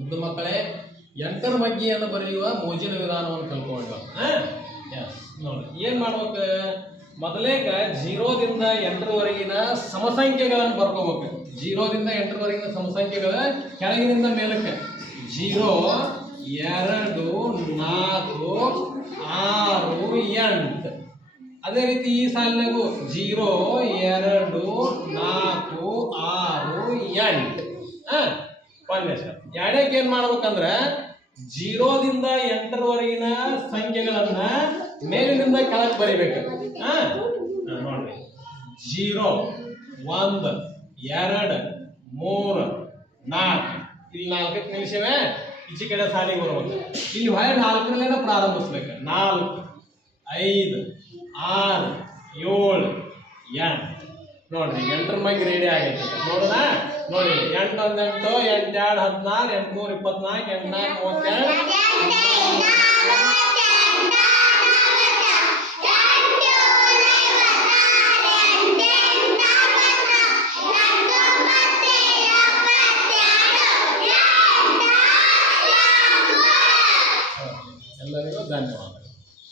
ಮುದ್ದು ಮಕ್ಕಳೇ, ಎಂಟರ ಮಗ್ಗಿಯನ್ನು ಬರೆಯುವ ಮೋಜಿನ ವಿಧಾನವನ್ನು ಕಲ್ತ್ಕೊಂಡು ಎಸ್ ನೋಡಿ ಏನು ಮಾಡ್ಬೇಕು. ಮೊದಲೇಗ 0ದಿಂದ 8ರವರೆಗಿನ ಸಮಸಂಖ್ಯೆಗಳನ್ನು ಬರ್ಕೋಬೇಕು. 0ದಿಂದ 8ರವರೆಗಿನ ಸಮಸಂಖ್ಯೆಗಳ ಕೆಳಗಿನಿಂದ ಮೇಲಕ್ಕೆ 0, 2, 4, 6, 8. ಅದೇ ರೀತಿ ಈ ಸಾಲಿನಾಗೂ 0, 2, 4, 6, 8. ಒಂದೇ ಸರ್. ಎರಡಕ್ಕೆ ಏನು ಮಾಡ್ಬೇಕಂದ್ರೆ 0ದಿಂದ 8ರವರೆಗಿನ ಸಂಖ್ಯೆಗಳನ್ನ ಮೇಲಿನಿಂದ ಕೆಳಗೆ ಬರಿಬೇಕು. ನೋಡ್ರಿ 0, 1, 2, 3, 4. ಇಲ್ಲಿ 4ಕ್ಕೆ ನಿಲ್ಲಿಸಿವೆ. ಈಚೆ ಕಡೆ ಸಾಲಿಗೆ ಬರ್ಬೇಕು. ಇಲ್ಲಿ ಹೊಳೆ 4ರಿಂದ ಪ್ರಾರಂಭಿಸ್ಬೇಕು. 4, 5, 6, 7, 8. ನೋಡ್ರಿ 8ರ ಮಗ್ಗಿ ರೆಡಿ ಆಗೈತೆ. ನೋಡೋಣ ನೋಡಿ 8 1 8, 8 2 16, 8 3 24, 8 4 32. ಎಲ್ಲರಿಗೂ ಧನ್ಯವಾದ.